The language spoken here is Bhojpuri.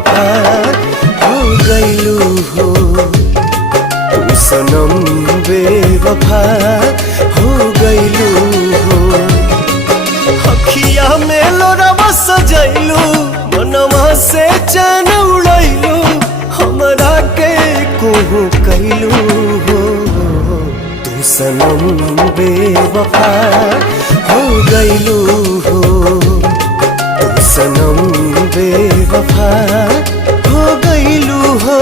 बेवफा हो गईलू हो, तू सनम बेवफा हो गईलू हो। अखिया में लोरवा सजैलू, मनवा से चैन उड़ैलू, हमरा के कोहू कैलू हो, तू सनम बेवफा हो गईलू हो, तू सनम बेवफा हो गईलू हो।